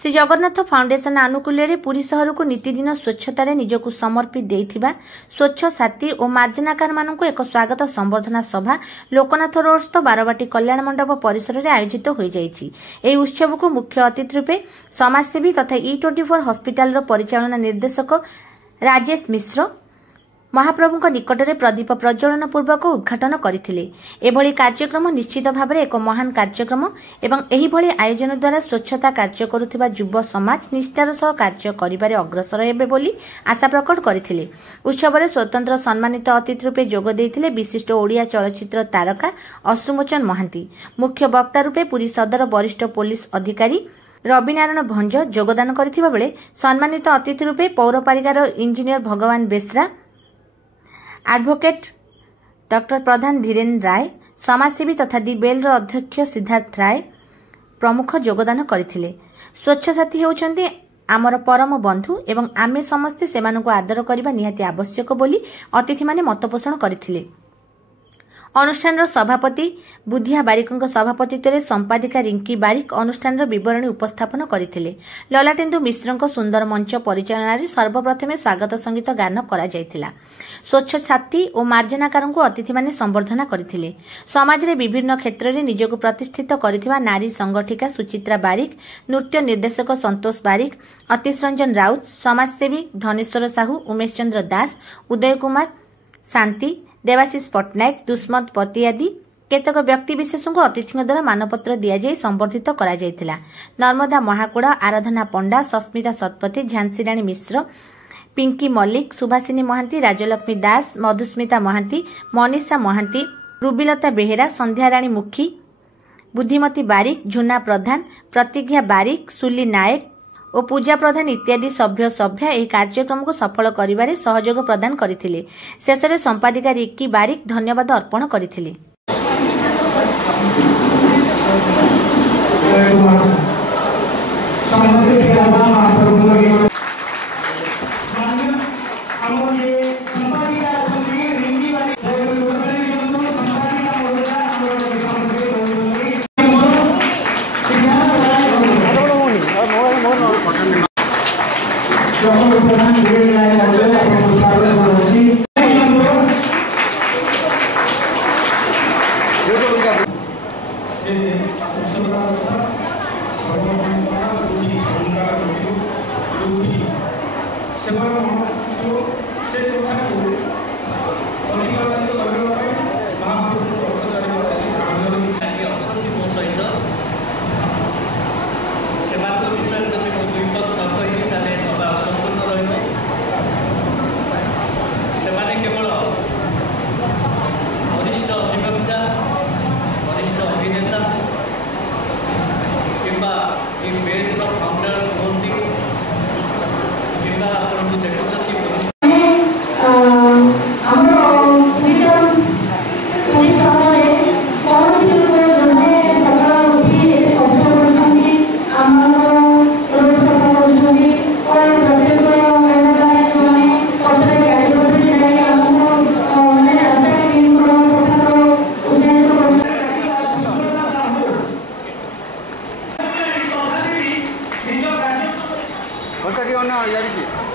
Shri Jagannath foundation आनुकूल्य Puri सहर को नीतिदिन स्वच्छतार निजक समर्पित देथिबा स्वच्छ साथी और मार्जनाकार मानक एक स्वागत संबर्धना सभा लोकनाथ रोड बारवाटी कल्याण मंडप परिसर में आयोजित हो जाइछि। एही उत्सव को मुख्य अतिथि रूपे समाजसेवी तथा E24 हॉस्पिटल परिचालना निर्देशक राजेश मिश्र महाप्रभु निकटरे प्रदीप प्रज्वलन पूर्वक उद्घाटन करथिले। एभली कार्यक्रम निश्चित भाव एक महान कार्यक्रम एवं एहिभली आयोजन द्वारा स्वच्छता कार्य करुथिबा युव समाज निष्ठार सह कार्य करिबारे अग्रसर हेबे बोली आशा प्रकट करथिले। उत्सव स्वतंत्र सम्मानित अतिथि रूपे जोग देइथिले विशिष्ट ओडिया चलचित्र तारका अश्रुमोचन महांती। मुख्य वक्ता रूपे पुरी सदर वरिष्ठ पुलिस अधिकारी रविनारायण भंज योगदान करथिबा बेले सम्मानित अतिथि रूपे पौरपालिकार इंजीनियर भगवान बेसरा, एडवोकेट डॉक्टर प्रधान धीरेन्द्र राय, समाजसेवी तथा दि बेल अध्यक्ष सिद्धार्थ राय प्रमुख योगदान करथिले। स्वच्छ साथी हेउचंती आमर परम बंधु एवं आमे समस्ते सेमानकु आदर करिबा निहाती आवश्यक बोली अतिथि माने मतपोषण करथिले। अनुष्ठान सभापति बुधिया बारिक सभापतित्व संपादिका रिंकी बारिक अनुष्ठान विवरणी उपस्थापन करथिले। ललाटेन्दु मिश्र सुंदर मंच परिचालन सर्वप्रथमे स्वागत संगीत गान करा जायतिला। स्वच्छ साथी और मार्जनाकार अतिथि माने संबर्धना करथिले। समाज रे विभिन्न क्षेत्र में निजक प्रतिष्ठित करथिबा नारी संगठिका सुचित्रा बारिक, नृत्य निर्देशक संतोष बारिक, अतीश रंजन राउत, समाजसेवी धनेश्वर साहू, उमेश चंद्र दास, उदय कुमार शांति, देवाशीष पट्टनायक, दुष्मत पति आदि केतक व्यक्ति विशेष को अतिथि द्वारा मानपत्र दिजाई संबर्धित करा जायतिला। नर्मदा महाकुड़, आराधना पंडा, सस्मिता शतपथी, झांसी राणी मिश्र, पिंकी मल्लिक, सुभाषिनी महांती, राजलक्ष्मी दास, मधुस्मिता महांती, मनीषा महांती, रुबिलता बेहेरा, संध्याराणी मुखी, बुद्धिमती बारिक, झुना प्रधान, प्रतिज्ञा बारिक, सुली नायक और पूजा प्रधान इत्यादि सभ्य सभ्या यह कार्यक्रम को सफल करिबारे सहयोग प्रदान करथिले। शेषरे संपादिका रिक्की बारिक धन्यवाद अर्पण करथिले। यार